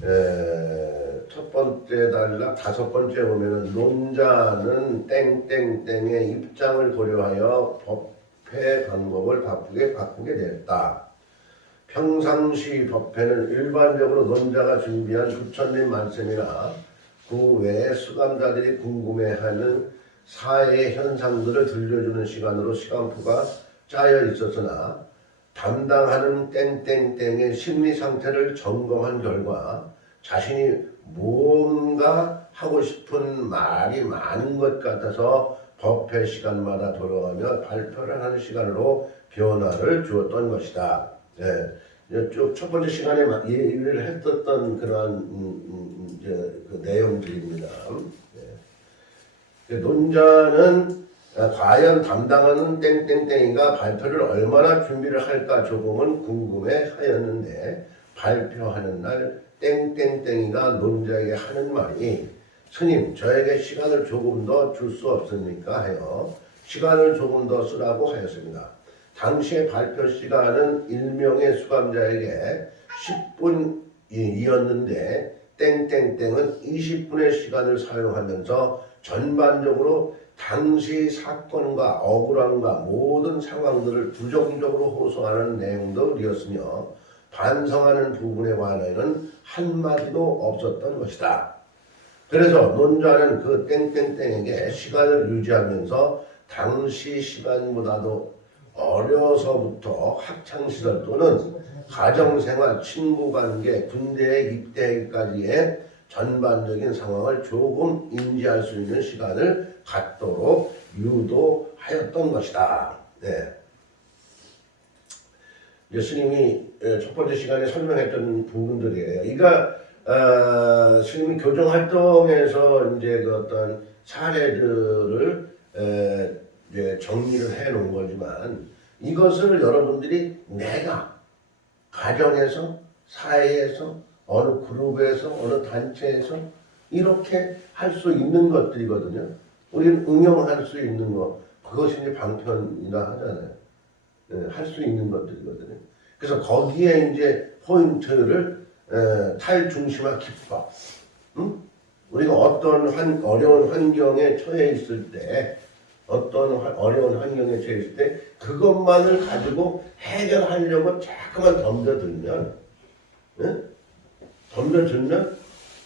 첫 번째 단락 다섯 번째 보면은 논자는 땡땡땡의 입장을 고려하여 법회 방법을 바꾸게 되었다. 평상시 법회는 일반적으로 논자가 준비한 부처님 말씀이나 그 외에 수감자들이 궁금해하는 사회 현상들을 들려주는 시간으로 시간표가 짜여 있었으나 담당하는 땡땡땡의 심리 상태를 점검한 결과 자신이 뭔가 하고 싶은 말이 많은 것 같아서 법회 시간마다 돌아가며 발표를 하는 시간으로 변화를 주었던 것이다. 쭉 첫 번째 시간에 얘기를 했었던 그러한 이제 그 내용들입니다. 논자는 과연 담당하는 땡땡땡이가 발표를 얼마나 준비를 할까 조금은 궁금해 하였는데 발표하는 날 땡땡땡이가 논자에게 하는 말이 스님 저에게 시간을 조금 더 줄 수 없습니까 하여 시간을 조금 더 쓰라고 하였습니다. 당시의 발표 시간은 1명의 수감자에게 10분이었는데 땡땡땡은 20분의 시간을 사용하면서 전반적으로 당시 사건과 억울함과 모든 상황들을 부정적으로 호소하는 내용들이었으며 반성하는 부분에 관해서는 한마디도 없었던 것이다. 그래서 논자는 그 땡땡땡에게 시간을 유지하면서 당시 시간보다도 어려서부터 학창시절 또는 가정생활, 친구관계, 군대에 입대하기까지의 전반적인 상황을 조금 인지할 수 있는 시간을 갖도록 유도하였던 것이다. 이제 스님이 첫 번째 시간에 설명했던 부분들이에요. 스님이 교정활동에서 이제 그 어떤 사례들을 이제 정리를 해 놓은 거지만 이것을 여러분들이 내가 가정에서, 사회에서, 어느 그룹에서, 어느 단체에서 이렇게 할 수 있는 것들이거든요. 우리는 응용할 수 있는 거, 그것이 이제 방편이라 하잖아요. 할 수 있는 것들이거든요. 그래서 거기에 이제 포인트를 탈중심화 기법. 우리가 어떤 어려운 환경에 처해 있을 때 어려운 환경에 처해 있을 때 그것만을 가지고 해결하려고 자꾸만 덤벼들면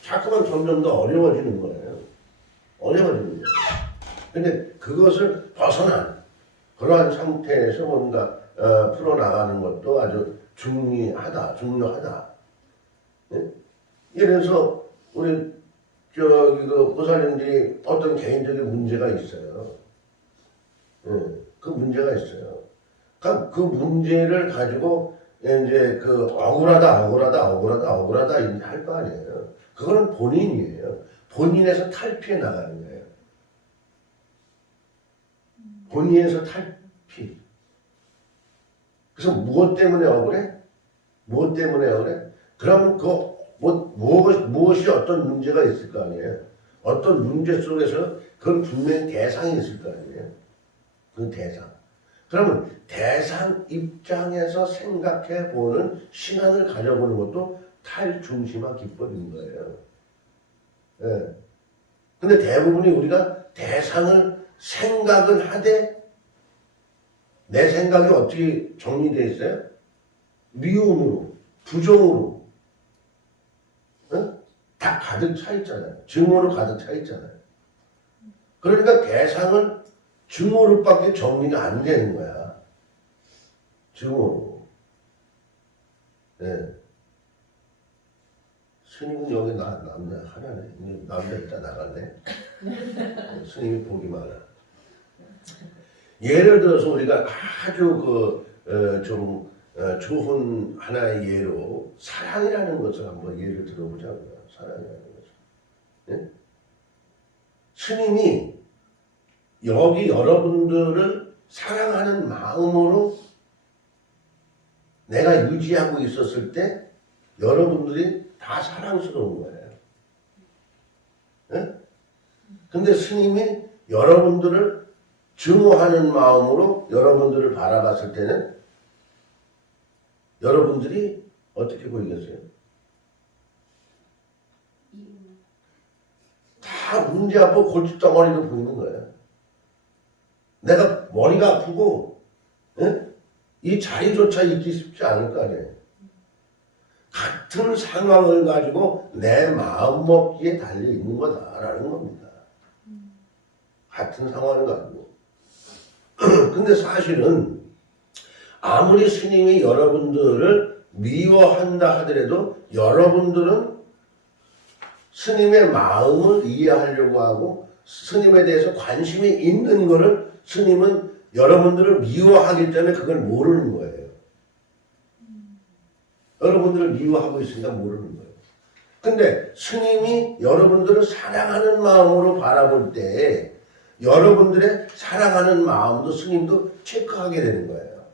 자꾸만 점점 더 어려워지는 거예요. 어려워지는 거예요. 근데 그것을 벗어난 그러한 상태에서 뭔가 풀어나가는 것도 아주 중요하다. 예를 들어서 우리 그 보살님들이 어떤 개인적인 문제가 있어요. 그 문제가 있어요. 그 문제를 가지고 이제 그 억울하다 할 거 아니에요. 그거는 본인이에요. 본인에서 탈피해 나가는 거예요. 본인에서 탈피. 그래서 무엇 때문에 억울해? 그러면 무엇이 어떤 문제가 있을 거 아니에요. 어떤 문제 속에서 그건 분명히 대상이 있을 거 아니에요. 그 대상. 그러면 대상 입장에서 생각해보는 시간을 가져보는 것도 탈중심화 기법인 거예요. 근데 대부분이 우리가 대상을 생각은 하되 내 생각이 어떻게 정리되어 있어요? 미움으로, 부정으로 다 가득 차 있잖아요. 증오로 가득 차 있잖아요. 그러니까 대상을 증오로밖에 정리가 안 되는 거야. 증오로. 스님은 여기 남자 하나네. 남자 있다 나갔네. 스님이 복이 많아. 예를 들어서 우리가 아주 좋은 하나의 예로 사랑이라는 것을 한번 예를 들어보자고요. 사랑이라는 것을. 스님이 여기 여러분들을 사랑하는 마음으로 내가 유지하고 있었을 때 여러분들이 다 사랑스러운 거예요. 근데 스님이 여러분들을 증오하는 마음으로 여러분들을 바라봤을 때는 여러분들이 어떻게 보이겠어요? 문제 아프고 골칫덩어리로 보이는 거예요. 내가 머리가 아프고 이 자리조차 있기 쉽지 않을 거 아니에요. 같은 상황을 가지고 내 마음먹기에 달려 있는 거다라는 겁니다. 같은 상황을 가지고. 근데 사실은 아무리 스님이 여러분들을 미워한다 하더라도 여러분들은 스님의 마음을 이해하려고 하고 스님에 대해서 관심이 있는 거를 스님은 여러분들을 미워하기 때문에 그걸 모르는 거예요. 여러분들을 미워하고 있으니까 모르는 거예요. 근데 스님이 여러분들을 사랑하는 마음으로 바라볼 때 여러분들의 사랑하는 마음도 스님도 체크하게 되는 거예요.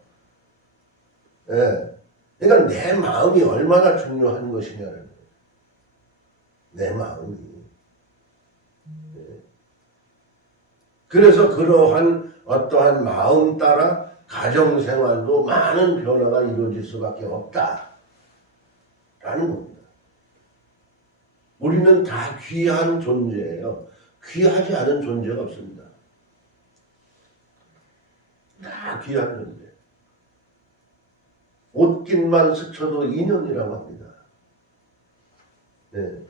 예. 그러니까 내 마음이 얼마나 중요한 것이냐는 거예요. 내 마음이. 예. 그래서 그러한 어떠한 마음 따라 가정생활도 많은 변화가 이루어질 수밖에 없다. 라는 겁니다. 우리는 다 귀한 존재예요. 귀하지 않은 존재가 없습니다. 다 귀한 존재. 옷깃만 스쳐도 인연이라고 합니다. 네.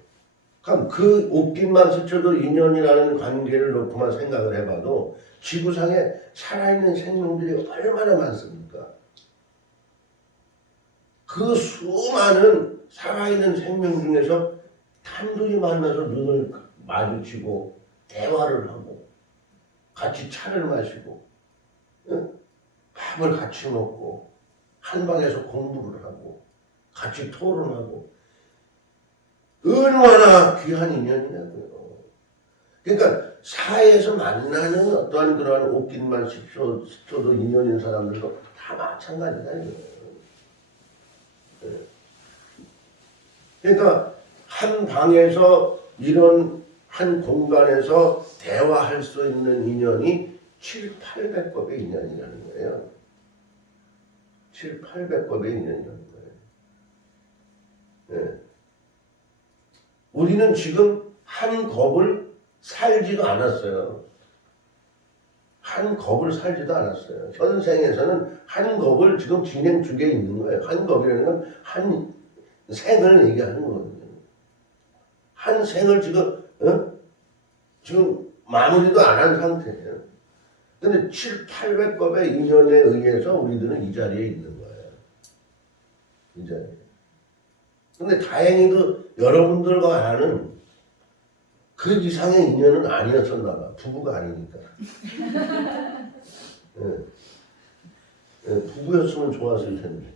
그럼 그 옷깃만 스쳐도 인연이라는 관계를 놓고만 생각을 해봐도 지구상에 살아있는 생명들이 얼마나 많습니까? 그 수많은 살아있는 생명 중에서 단둘이 만나서 눈을 마주치고 대화를 하고 같이 차를 마시고 밥을 같이 먹고 한 방에서 공부를 하고 같이 토론하고 얼마나 귀한 인연이냐고요. 그러니까 사회에서 만나는 어떠한 그러한 옷깃만 스쳐도 인연인 사람들도 다 마찬가지다 이거예요. 그러니까 한 방에서 이런 한 공간에서 대화할 수 있는 인연이 7,800겁의 인연이라는 거예요. 7,800겁의 인연이라는 거예요. 네. 우리는 지금 한 겁을 살지도 않았어요. 한 겁을 살지도 않았어요. 현생에서는 한 겁을 지금 진행 중에 있는 거예요. 한 겁이라는 건 한 생을 얘기하는 거거든요. 한 생을 지금 마무리도 안 한 상태예요. 근데 7,800겁의 인연에 의해서 우리들은 이 자리에 있는 거예요. 이 자리에. 근데 다행히도 여러분들과 나는 그 이상의 인연은 아니었었나 봐. 부부가 아니니까. 네. 네, 부부였으면 좋았을 텐데.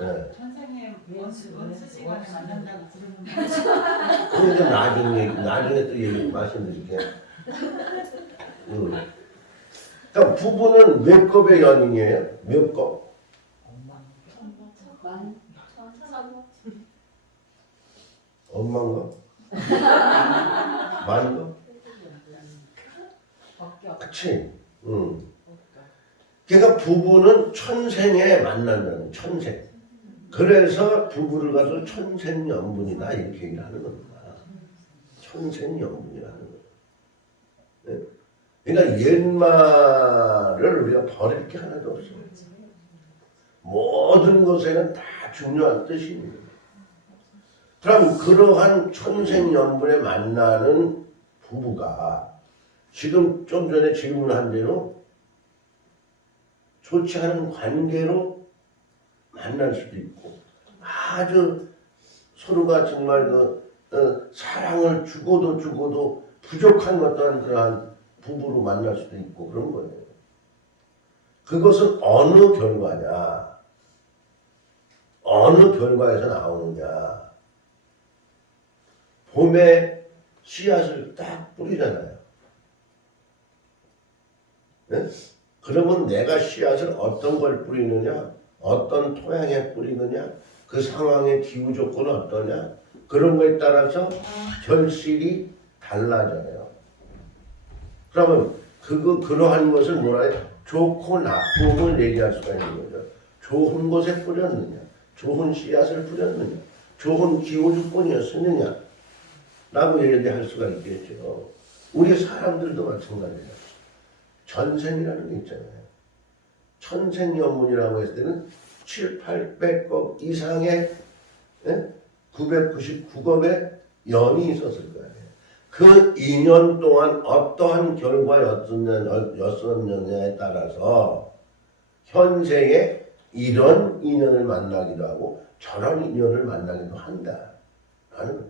네. 천생의 원수지간에 만난다고 부르는 그런데 나중에 또 얘기 말씀드릴게요. 그러니까 부부는 몇 겁의 연인이에요? 몇 겁? 엄마인가? 만인가? 그치? 그러니까 부부는 천생에 만난다는 천생. 그래서 부부를 가서 천생연분이다 이렇게 얘기를 하는 겁니다. 천생연분이라는 거예요. 네. 그러니까 옛말을 우리가 버릴 게 하나도 없어. 모든 것에는 다 중요한 뜻이 있는 거예요. 그럼 그러한 천생연분에 만나는 부부가 지금 좀 전에 질문한 대로 좋지 않은 관계로 만날 수도 있고 아주 서로가 정말 사랑을 주고도 부족한 어떤 그러한 부부로 만날 수도 있고 그런 거예요. 그것은 어느 결과냐? 어느 결과에서 나오느냐? 봄에 씨앗을 딱 뿌리잖아요. 네? 그러면 내가 씨앗을 어떤 걸 뿌리느냐, 어떤 토양에 뿌리느냐, 그 상황의 기후 조건은 어떠냐, 그런 거에 따라서 결실이 달라져요. 그러면 그러한 것을 뭐라 해요? 좋고 나쁨을 얘기할 수가 있는 거죠. 좋은 곳에 뿌렸느냐, 좋은 씨앗을 뿌렸느냐, 좋은 기후 조건이었느냐, 라고 얘기할 수가 있겠죠. 우리 사람들도 마찬가지예요. 전생이라는 게 있잖아요. 천생연분이라고 했을 때는 7, 800억 이상의 999겁의 연이 있었을 거 아니에요. 그 2년 동안 어떠한 결과였었느냐에 따라서 현생에 이런 인연을 만나기도 하고 저런 인연을 만나기도 한다라는 거예요.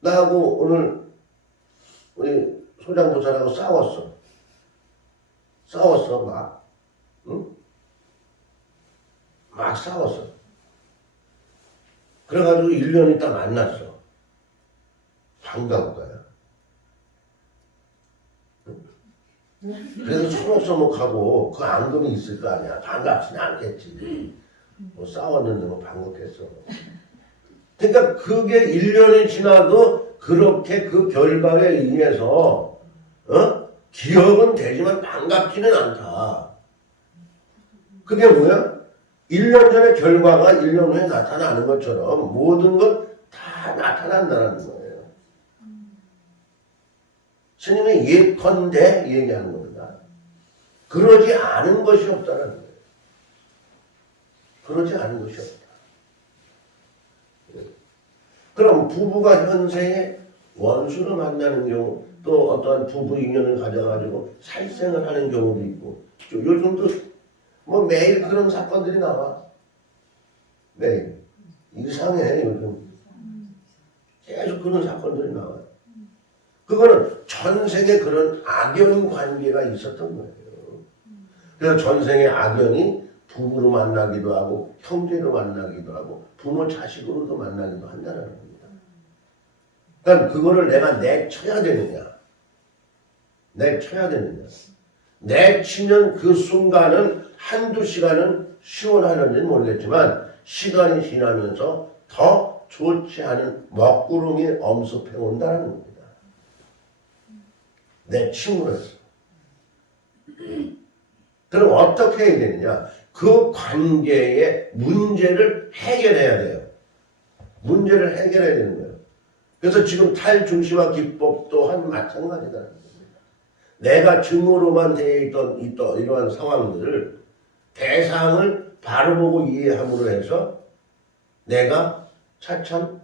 나하고 오늘 우리 소장보살하고 싸웠어 막, 응? 막 싸웠어. 그래가지고 1년 있다 만났어. 반가울 거야. 그래서 서먹서먹하고 그 앙금이 있을 거 아니야. 반갑지는 않겠지. 뭐 싸웠는데 뭐 반갑겠어. 그러니까 그게 1년이 지나도 그렇게 그 결과에 의해서 기억은 되지만 반갑지는 않다. 그게 뭐야? 1년 전에 결과가 1년 후에 나타나는 것처럼 모든 것 다 나타난다는 거예요. 스님이 예컨대 얘기하는 겁니다. 그러지 않은 것이 없다는 거예요. 그러지 않은 것이 없다. 그럼 부부가 현생에 원수를 만나는 경우, 또 어떠한 부부 인연을 가져가지고 살생을 하는 경우도 있고, 요즘도 뭐 매일 그런 사건들이 나와. 매일. 이상해, 요즘. 계속 그런 사건들이 나와요. 그거는 전생에 그런 악연 관계가 있었던 거예요. 그래서 전생에 악연이 부부로 만나기도 하고, 형제로 만나기도 하고, 부모 자식으로도 만나기도 한다는 겁니다. 그러니까 그거를 내가 내쳐야 되느냐. 내쳐야 되느냐. 내치면 그 순간은 한두 시간은 시원하는지는 모르겠지만 시간이 지나면서 더 좋지 않은 먹구름이 엄습해 온다는 겁니다. 내침으로써. 그럼 어떻게 해야 되느냐. 그 관계의 문제를 해결해야 돼요. 문제를 해결해야 되는 거예요. 그래서 지금 탈중심화 기법 또한 마찬가지다는 겁니다. 내가 증오로만 되어 있던 이러한 상황들을 대상을 바로 보고 이해함으로 해서 내가 차츰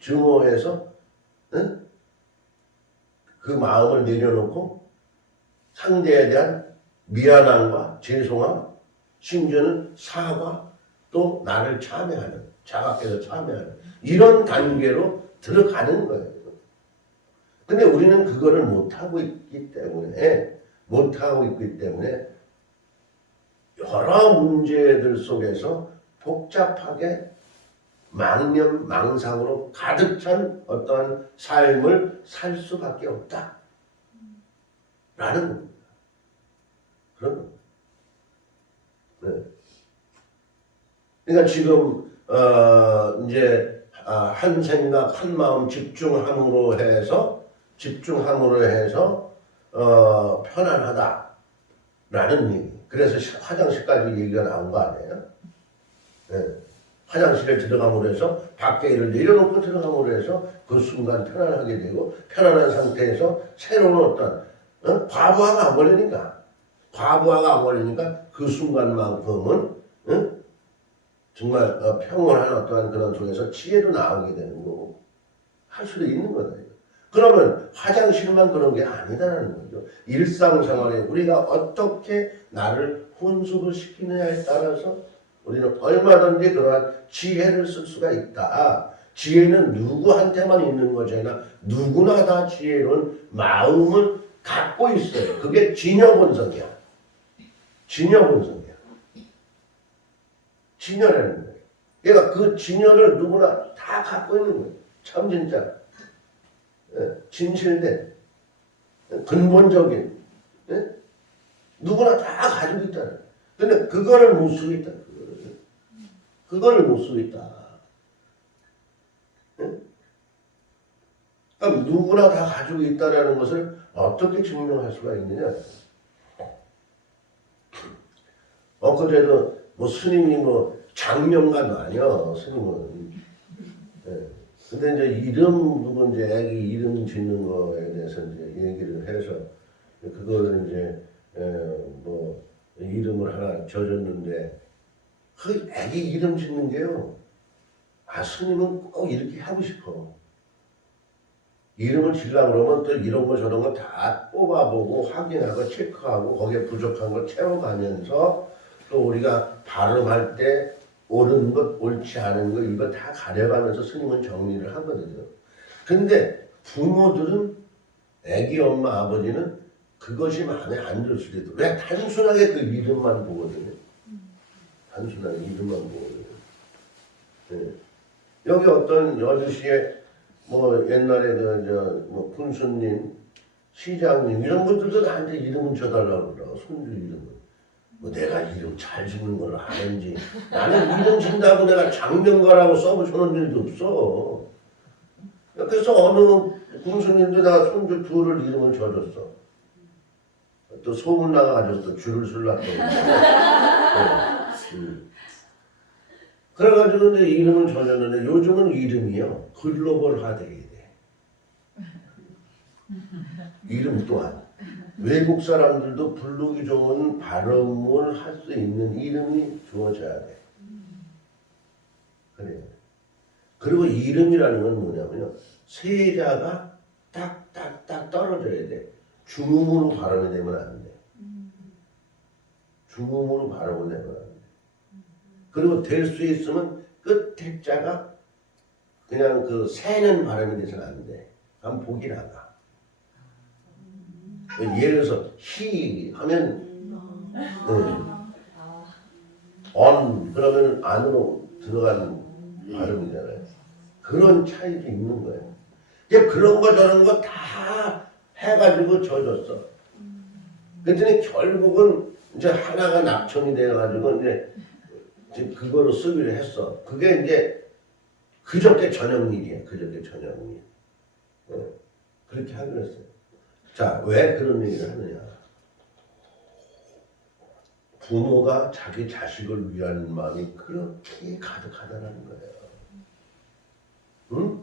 증오해서 그 마음을 내려놓고 상대에 대한 미안함과 죄송함, 심지어는 사과, 또 나를 참여하는, 자각해서 참여하는 이런 단계로 들어가는 거예요. 근데 우리는 그거를 못하고 있기 때문에 여러 문제들 속에서 복잡하게 망념, 망상으로 가득 찬 어떠한 삶을 살 수밖에 없다. 라는 겁니다. 그런 겁니다. 네. 그러니까 지금 이제 한 생각, 한 마음 집중함으로 해서 편안하다라는 얘기. 그래서 화장실까지 얘기가 나온 거 아니에요? 네. 화장실에 들어감으로 해서 밖에 일을 내려놓고 들어감으로 해서 그 순간 편안하게 되고 편안한 상태에서 새로운 어떤 과부하가 안 걸리니까 그 순간만큼은 정말 평온한 어떠한 그런 속에서 지혜도 나오게 되는 거고 할 수도 있는 거다. 그러면 화장실만 그런 게 아니다라는 거죠. 일상생활에 우리가 어떻게 나를 혼수를 시키느냐에 따라서 우리는 얼마든지 그러한 지혜를 쓸 수가 있다. 지혜는 누구한테만 있는 것이 아니라 누구나 다 지혜로운 마음을 갖고 있어요. 그게 진여본성이야. 진여라는 거예요. 그러니까 그 진여를 누구나 다 갖고 있는 거예요. 참 진짜 진실된 근본적인 누구나 다 가지고 있다. 근데 그거를 못 쓰고 있다. 그거를 못 쓰고 있다. 그럼 누구나 다 가지고 있다라는 것을 어떻게 증명할 수가 있느냐? 엊그제도 뭐 스님이 뭐 장명가도 아니야 스님은. 예. 근데 이제 이름 부분 이제 애기 이름 짓는 거에 대해서 이제 얘기를 해서 그거를 이제 뭐 이름을 하나 져줬는데 그 애기 이름 짓는 게요. 아 스님은 꼭 이렇게 하고 싶어. 이름을 지려고 그러면 또 이런 거 저런 거 다 뽑아보고 확인하고 체크하고 거기에 부족한 거 채워가면서 또 우리가 발음할 때 옳은 것 옳지 않은 거 이거 다 가려가면서 스님은 정리를 하거든요. 근데 부모들은 애기 엄마 아버지는 그것이 마음에 안 들 수도 있고 왜 단순하게 그 이름만 보거든요. 단순하게 이름만 보거든요. 네. 여기 어떤 여주시에 뭐 옛날에 그뭐 군수님, 시장님 이런 것들도 나한테 이름을 줘달라고 그러 손주 이름을. 뭐 내가 이름 잘 짓는 걸 아는지 나는 이름 짓는다고 내가 장명가라고 써붙여놓은 일도 없어. 그래서 어느 군수님도 내가 손주 둘을 이름을 줘줬어. 또 소문 나가지고 또 줄을 쓸라고. 그래가지고 이제 이름을 줘줬는데 요즘은 이름이요 글로벌화 되게 돼. 이름 또한 외국 사람들도 부르기 좋은 발음을 할 수 있는 이름이 주어져야 돼. 그래요. 그리고 이름이라는 건 뭐냐면요 세자가 딱딱딱 떨어져야 돼. 중음으로 발음이 되면 안 돼. 중음으로 발음을 되면 안 돼. 그리고 될 수 있으면 끝 태자가 그냥 그 새는 발음이 돼서는 안 돼. 그럼 복이 나가. 예를 들어서 히 하면 on 그러면 안으로 들어가는 발음이잖아요. 그런 차이도 있는 거예요. 이제 그런 거 저런 거 다 해가지고 져줬어. 그랬더니 결국은 이제 하나가 낙천이 돼가지고 이제 그거로 쓰기로 했어. 그게 이제 그저께 저녁 일이야. 그저께 저녁 일. 그렇게 하기로 했어요. 자, 왜 그런 얘기를 하느냐. 부모가 자기 자식을 위하는 마음이 그렇게 가득하다는 거예요. 응?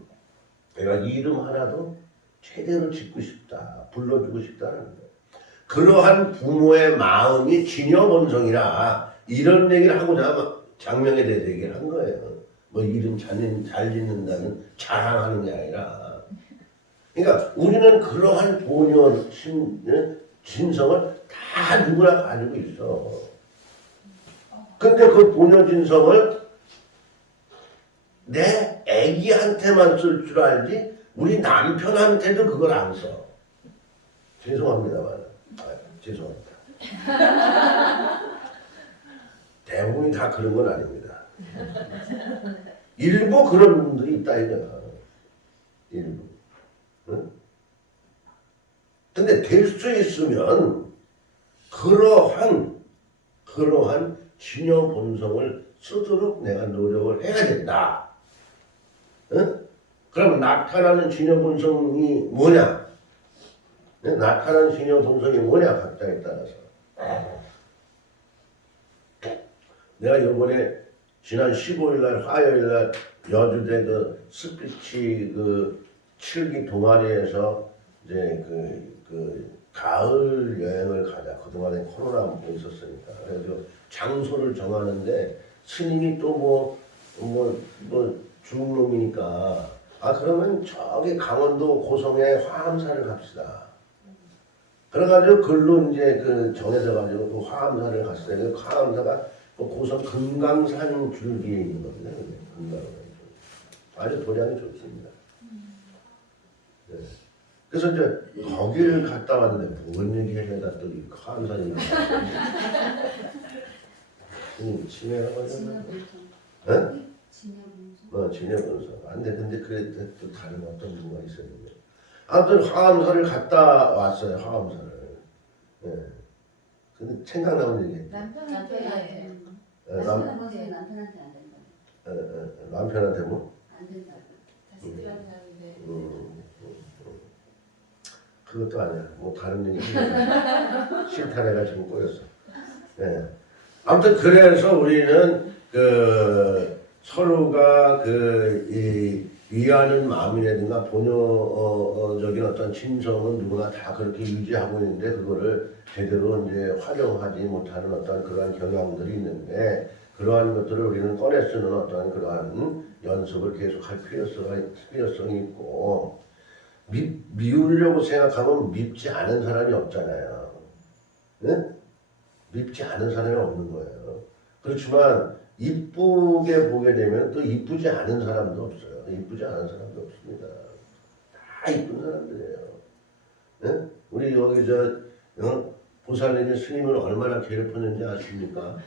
내가 이름 하나도 제대로 짓고 싶다. 불러주고 싶다는 거예요. 그러한 부모의 마음이 진여본성이라 이런 얘기를 하고자 장명에 대해서 얘기를 한 거예요. 뭐 이름 잘 짓는다는 자랑하는 게 아니라. 그러니까 우리는 그러한 본연 진성을 다 누구나 가지고 있어. 근데 그 본연 진성을 내 애기한테만 쓸 줄 알지 우리 남편한테도 그걸 안 써. 죄송합니다만. 죄송합니다. 대부분이 다 그런 건 아닙니다. 일부 그런 분들이 있다 이거야. 일부. 응? 근데 될 수 있으면 그러한 진여 본성을 쓰도록 내가 노력을 해야 된다. 응? 그럼 나타나는 진여 본성이 뭐냐? 나타나는 진여 본성이 뭐냐? 각자에 따라서. 내가 이번에 지난 15일날 화요일날 여주대 그 스피치 그 7기 동아리에서 이제 그 가을 여행을 가자. 그동안에 코로나 뭐 있었으니까. 그래서 장소를 정하는데 스님이 또 중놈이니까 그러면 저기 강원도 고성에 화암사를 갑시다. 그래가지고 글로 이제 그 정해져가지고 그 화암사를 갔어요. 그 화암사가 그 고성 금강산 줄기에 있는 겁니다. 금강산 아주 도량이 좋습니다. 네. 그래서 이제 거기를 갔다 왔는데 뭔 얘기를 해다 또 이 화암산이 진해라고 하잖아요. 네? 진해본성. 안 돼. 근데 그래 또 다른 어떤 누가 있었는데. 아무튼 화암사를 갔다 왔어요. 화암사를. 네. 근데 생각나는 얘기. 남편한테 남편한테 안 된다. 남편한테 뭐? 안 된다. 자식들한테 하는데 그것도 아니야. 뭐 다른 얘기. 실타래가 지금 꼬였어. 네. 아무튼 그래서 우리는 그 서로가 이 위하는 마음이라든가 본요적인 어떤 진성은 누구나 다 그렇게 유지하고 있는데 그거를 제대로 이제 활용하지 못하는 어떤 그러한 경향들이 있는데 그러한 것들을 우리는 꺼내 쓰는 어떤 그러한 연습을 계속할 필요성이 있고 미우려고 생각하면 밉지 않은 사람이 없잖아요. 네? 밉지 않은 사람이 없는 거예요. 그렇지만 이쁘게 보게 되면 또 이쁘지 않은 사람도 없어요. 이쁘지 않은 사람도 없습니다. 다 이쁜 사람들이에요. 네? 우리 여기 보살님이 스님을 얼마나 괴롭혔는지 아십니까?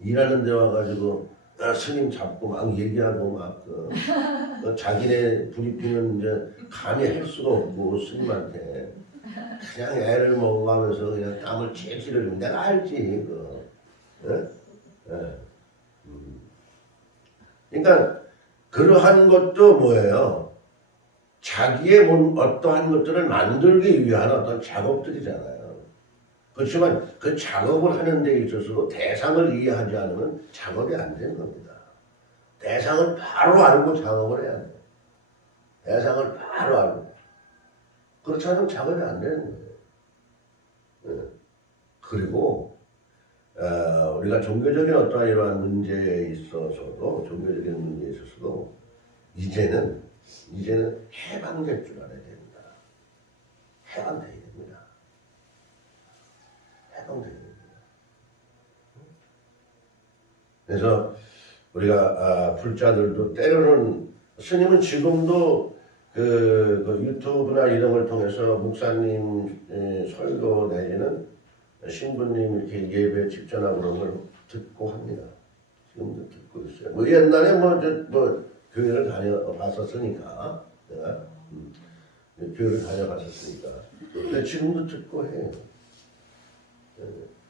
일하는 데 와가지고 스님 잡고 막 얘기하고 막 자기네 브리핑은 이제 감히 할 수가 없고 스님한테 그냥 애를 먹어가면서 그냥 땀을 찔찔 흘리면 내가 알지 그. 예? 예. 그러니까 그러한 것도 뭐예요? 자기의 어떠한 것들을 만들기 위한 어떤 작업들이잖아요. 그렇지만 그 작업을 하는 데 있어서도 대상을 이해하지 않으면 작업이 안 되는 겁니다. 대상을 바로 알고 작업을 해야 돼요. 대상을 바로 알고. 그렇지 않으면 작업이 안 되는 거예요. 네. 그리고 우리가 종교적인 어떠한 이러한 문제에 있어서도 이제는 해방될 줄 알아야 됩니다. 해방돼야 됩니다. 해방돼야 됩니다. 그래서 우리가 불자들도 때로는 스님은 지금도 그 유튜브나 이런 걸 통해서 목사님 설교 내지는 신부님 이렇게 예배 집전하고 그런 걸 듣고 합니다. 지금도 듣고 있어요. 뭐 옛날에 뭐 교회를 다녀봤었으니까 내가 교회를 다녀봤었으니까 근데 지금도 듣고 해요.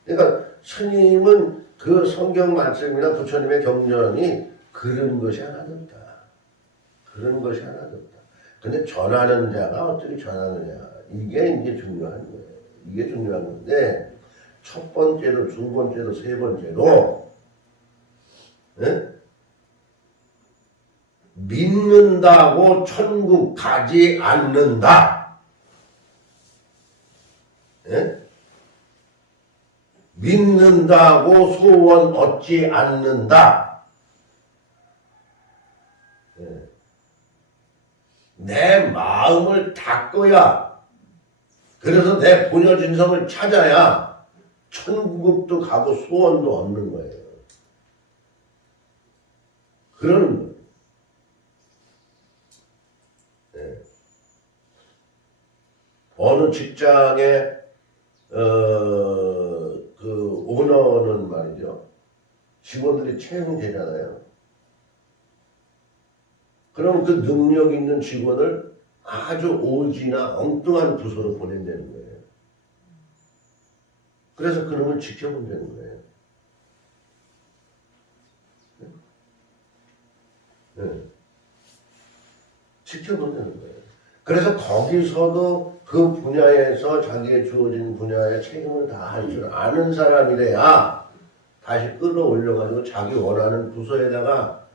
그러니까 스님은 그 성경 말씀이나 부처님의 경전이 그런 것이 하나도 없다. 그런 것이 하나도 없다. 근데 전하는 자가 어떻게 전하느냐 이게 이제 중요한 거예요. 이게 중요한 건데 첫 번째로 두 번째로 세 번째로 믿는다고 천국 가지 않는다. 믿는다고 소원 얻지 않는다. 내 마음을 닦아야 그래서 내 본여진성을 찾아야 천국도 가고 소원도 얻는 거예요. 그러는 거예요. 네. 어느 직장에 그 오너는 말이죠. 직원들이 채용이 되잖아요. 그럼 그 능력 있는 직원을 아주 오지나 엉뚱한 부서로 보낸다는 거예요. 그래서 그놈을 지켜본다는 거예요. 네. 지켜본다는 거예요. 그래서 거기서도 그 분야에서 자기의 주어진 분야의 책임을 다 할 줄 아는 사람이래야 다시 끌어올려가지고 자기 원하는 부서에다가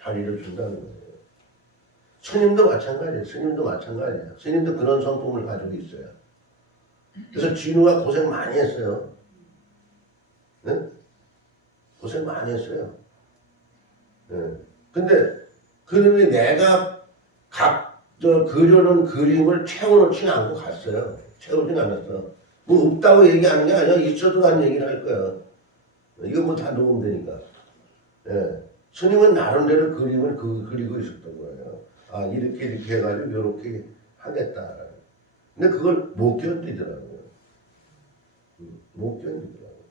자리를 준다는 거예요. 스님도 마찬가지예요. 스님도 그런 성품을 가지고 있어요. 그래서 진우가 고생 많이 했어요. 네? 고생 많이 했어요. 네. 근데 그놈이 내가 그려놓은 그림을 채워놓지는 않고 갔어요. 채우진 않았어. 뭐 없다고 얘기하는 게 아니라 있어도 난 얘기를 할 거야. 이거 뭐 다 녹음되니까. 예. 스님은 나름대로 그림을 그리고 있었던 거예요. 아, 이렇게 해가지고 이렇게 하겠다. 근데 그걸 못 견디더라고요. 못 견디더라고요.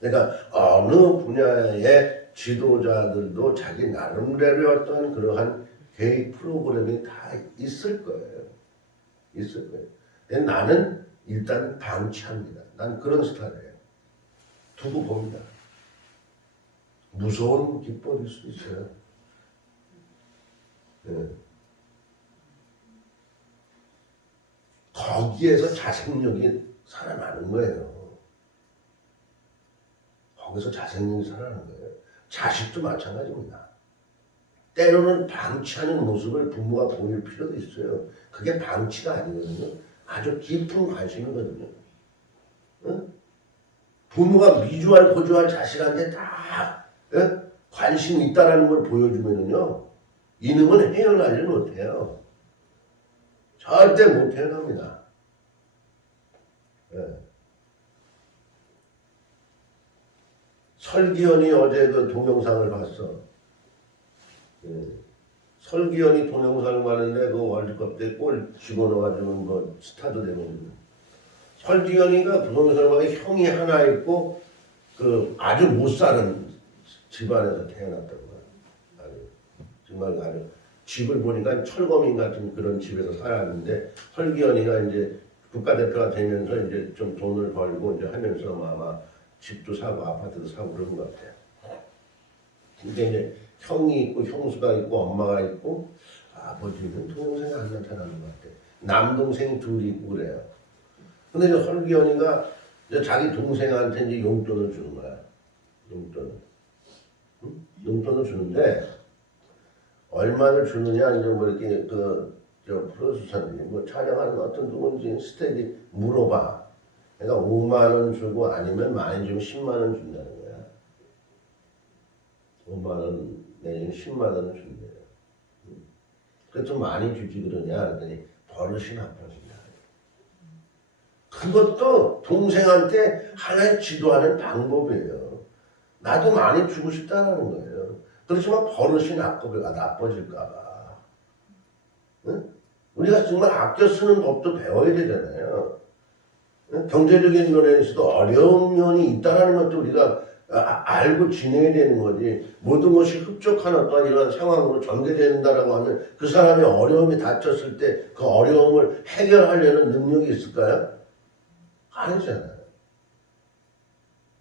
그러니까 어느 분야의 지도자들도 자기 나름대로의 어떤 그러한 계획 프로그램이 다 있을 거예요. 있을 거예요. 근데 나는 일단 방치합니다. 난 그런 스타일이에요. 두고 봅니다. 무서운 기법일 수도 있어요. 네. 거기에서 자생력이 살아나는 거예요. 거기서 자생력이 살아나는 거예요. 자식도 마찬가지입니다. 때로는 방치하는 모습을 부모가 보일 필요도 있어요. 그게 방치가 아니거든요. 아주 깊은 관심이거든요. 응? 부모가 미주알 고주할 자식한테 다 관심이 있다는 걸 보여주면은요, 이놈은 헤어나질 못해요. 절대 못 헤어납니다. 예. 설기현이 어제 그 동영상을 봤어. 예. 설기현이 동영상을 봤는데 그 월드컵 때 골 집어넣어가지고 뭐 스타도 되거든요. 설기현이가 그 동영상을 보니 형이 하나 있고 그 아주 못 사는 집안에서 태어났던 거야. 아주 정말 아주 집을 보니까 철거민 같은 그런 집에서 살았는데 설기현이가 이제 국가대표가 되면서 이제 좀 돈을 벌고 이제 하면서 뭐 아마 집도 사고 아파트도 사고 그런 것 같아요. 근데 이제 형이 있고 형수가 있고 엄마가 있고 아버지는 동영상이 안 나타나는 것 같아. 남동생이 둘이 있고 그래요. 근데 이제 설기현이가 이제 자기 동생한테 이제 용돈을 주는 거야. 용돈을. 응? 용돈을 주는데 얼마를 주느냐 이제 뭐 이렇게 저 프로듀서들이 뭐 촬영하는 어떤 누군지 스태프이 물어봐. 그러니까 5만 원 주고 아니면 많이 주면 10만 원 준다는 거야. 5만 원 내지는 10만 원을 준대요. 그래서 좀 많이 주지 그러냐 그랬더니 버릇이 나빠진다. 그것도 동생한테 하나의 지도하는 방법이에요. 나도 많이 주고 싶다는 거예요. 그렇지만 버릇이 나빠질까봐. 응? 우리가 정말 아껴 쓰는 법도 배워야 되잖아요. 응? 경제적인 면에서도 어려운 면이 있다는 것도 우리가 알고 지내야 되는 거지. 모든 것이 흡족한 어떤 이런 상황으로 전개된다라고 하면 그 사람이 어려움이 닥쳤을 때 그 어려움을 해결하려는 능력이 있을까요? 아니잖아요.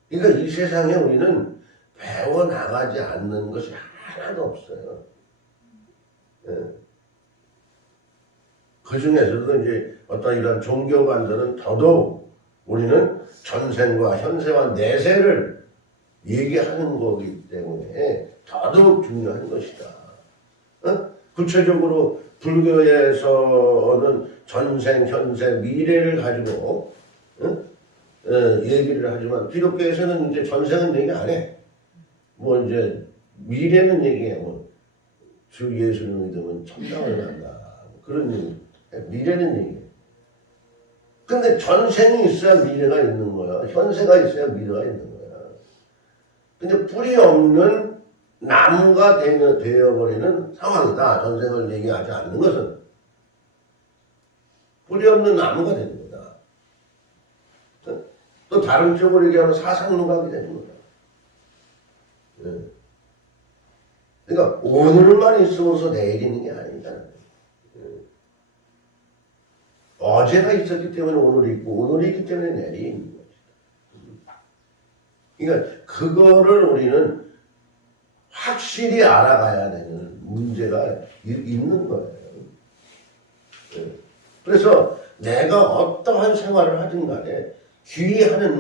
그러니까 이 세상에 우리는 배워나가지 않는 것이 하나도 없어요. 예. 그 중에서도 이제 어떤 이런 종교관들은 더더욱 우리는 전생과 현세와 내세를 얘기하는 거기 때문에 더더욱 중요한 것이다. 구체적으로 불교에서는 전생, 현세, 미래를 가지고 얘기를 하지만 기독교에서는 이제 전생은 얘기 안 해. 뭐 이제 미래는 얘기해. 뭐 주 예수를 믿으면 천당을 간다. 그런 얘기. 미래는 얘기해. 근데 전생이 있어야 미래가 있는 거야. 현세가 있어야 미래가 있는 거야. 근데 뿌리 없는 나무가 되어버리는 상황이다. 전생을 얘기하지 않는 것은. 뿌리 없는 나무가 되는 거다. 또 다른 쪽으로 얘기하면 사상누각이 되는 거다. 그러니까 오늘만 있으면서 내일 있는 게 아니다. 어제가 있었기 때문에 오늘이 있고 오늘이 있기 때문에 내일이 있는 것이다. 그러니까 그거를 우리는 확실히 알아가야 되는 문제가 있는 거예요. 그래서 내가 어떠한 생활을 하든 간에 귀의하는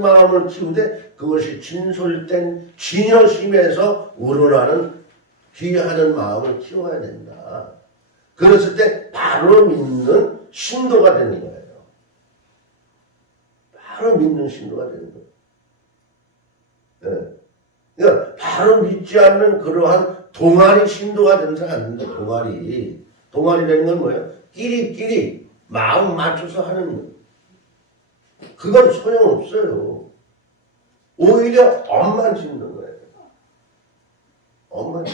마음을 키우되 그것이 진솔된 진여심에서 우러나는 귀의하는 마음을 키워야 된다. 그랬을 때 바로 믿는 신도가 되는 거예요. 바로 믿는 신도가 되는 거예요. 그러니까 바로 믿지 않는 그러한 동아리 신도가 되는 사람인데 동아리라는 건 뭐예요? 끼리끼리 마음 맞춰서 하는 거. 그건 소용없어요. 오히려 엄만 짓는 거예요. 엄만.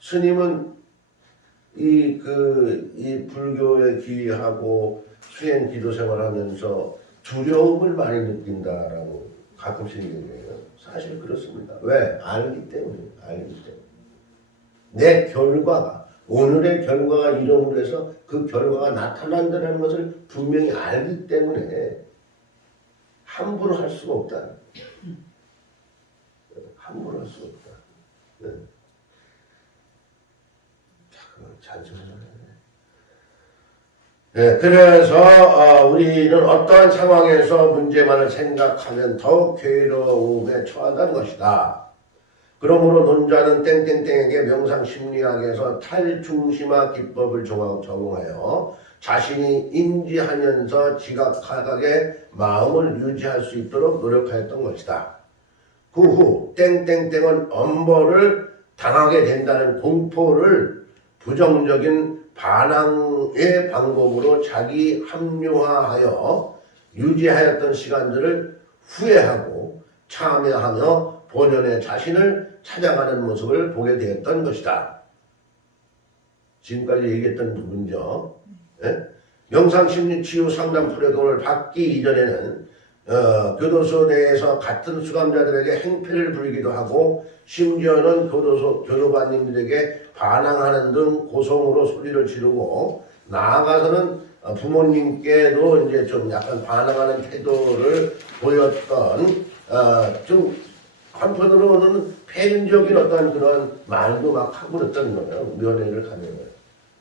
스님은 이 불교에 귀의하고 수행 기도 생활하면서 두려움을 많이 느낀다라고 가끔씩 얘기해요. 사실 그렇습니다. 왜? 알기 때문에. 내 결과가 오늘의 결과가 이러므로 해서 그 결과가 나타난다는 것을 분명히 알기 때문에 함부로 할 수가 없다. 함부로 할 수가 없다. 네. 자, 그럼 찬송을 네, 그래서 우리는 어떠한 상황에서 문제만을 생각하면 더욱 괴로움에 처한다는 것이다. 그러므로 논자는 땡땡땡에게 명상심리학에서 탈중심화 기법을 적용하여 자신이 인지하면서 지각하게 마음을 유지할 수 있도록 노력하였던 것이다. 그 후 땡땡땡은 엄벌을 당하게 된다는 공포를 부정적인 반항의 방법으로 자기 합리화하여 유지하였던 시간들을 후회하고 참여하며 본연의 자신을 찾아가는 모습을 보게 되었던 것이다. 지금까지 얘기했던 부분이죠. 예? 명상심리치유 상담 프로그램을 받기 이전에는 교도소 내에서 같은 수감자들에게 행패를 부리기도 하고 심지어는 교도관님들에게 반항하는 등 고성으로 소리를 지르고 나아가서는 부모님께도 이제 좀 약간 반항하는 태도를 보였던 좀 한편으로는 폐륜적인 어떤 그런 말도 막 하고 그랬던 거예요. 면회를 가면은.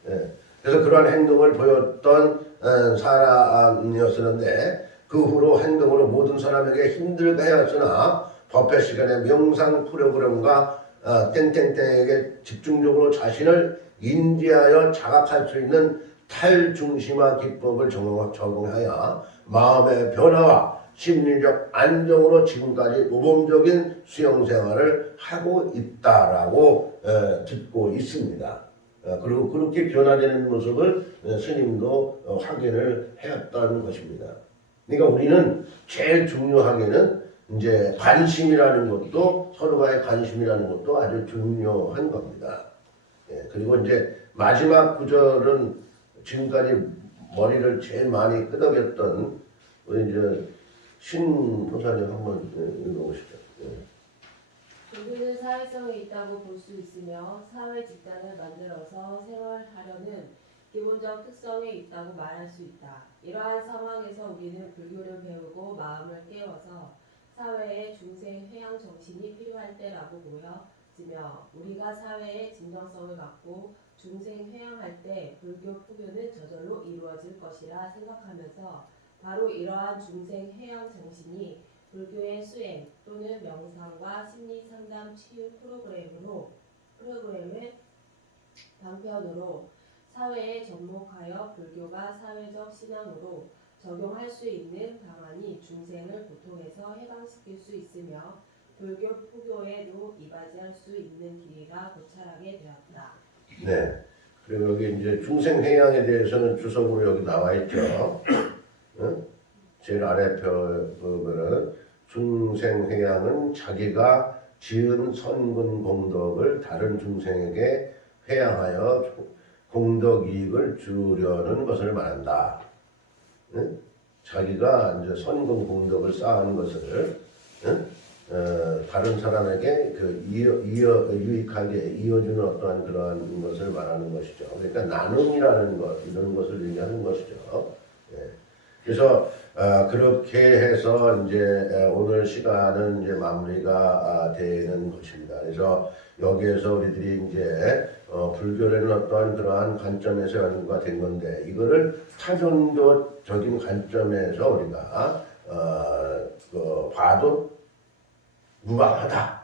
예. 그래서 그러한 행동을 보였던 사람이었었는데 그 후로 행동으로 모든 사람에게 힘들게 하였으나 법회 시간에 명상 프로그램과 땡땡땡에게 집중적으로 자신을 인지하여 자각할 수 있는 탈중심화 기법을 적용하여 마음의 변화와 심리적 안정으로 지금까지 모범적인 수영생활을 하고 있다라고 듣고 있습니다. 그리고 그렇게 변화되는 모습을 스님도 확인을 해왔다는 것입니다. 그러니까 우리는 제일 중요하게는 이제 관심이라는 것도 서로가의 관심이라는 것도 아주 중요한 겁니다. 예, 그리고 이제 마지막 구절은 지금까지 머리를 제일 많이 끄덕였던 우리 이제 신 도사님 한번 읽어보시죠. 예. 종교는 사회성이 있다고 볼 수 있으며 사회 집단을 만들어서 생활하려는 기본적 특성이 있다고 말할 수 있다. 이러한 상황에서 우리는 불교를 배우고 마음을 깨워서 사회에 중생 회양 정신이 필요할 때라고 보여지며 우리가 사회에 진정성을 갖고 중생 회양할 때 불교 포교는 저절로 이루어질 것이라 생각하면서 바로 이러한 중생 회양 정신이 불교의 수행 또는 명상과 심리상담 치유 프로그램의 방편으로 사회에 접목하여 불교가 사회적 신앙으로 적용할 수 있는 방안이 중생을 고통에서 해방시킬 수 있으며 불교 포교에도 이바지할 수 있는 길이라 고찰하게 되었다. 네. 그리고 여기 이제 중생회양에 대해서는 주석으로 여기 나와 있죠. 응? 제일 아래 표 보면은 중생회양은 자기가 지은 선군 공덕을 다른 중생에게 회양하여 공덕 이익을 주려는 것을 말한다. 응? 자기가 이제 선군 공덕을 쌓은 것을 응? 다른 사람에게 유익하게 이어주는 어떠한 그러한 것을 말하는 것이죠. 그러니까 나눔이라는 것, 이런 것을 얘기하는 것이죠. 예. 그래서 그렇게 해서 이제 오늘 시간은 이제 마무리가 되는 것입니다. 그래서 여기에서 우리들이 이제 불교라는 어떠한 그러한 관점에서 연구가 된 건데 이거를 타종교적인 관점에서 우리가 봐도 무방하다.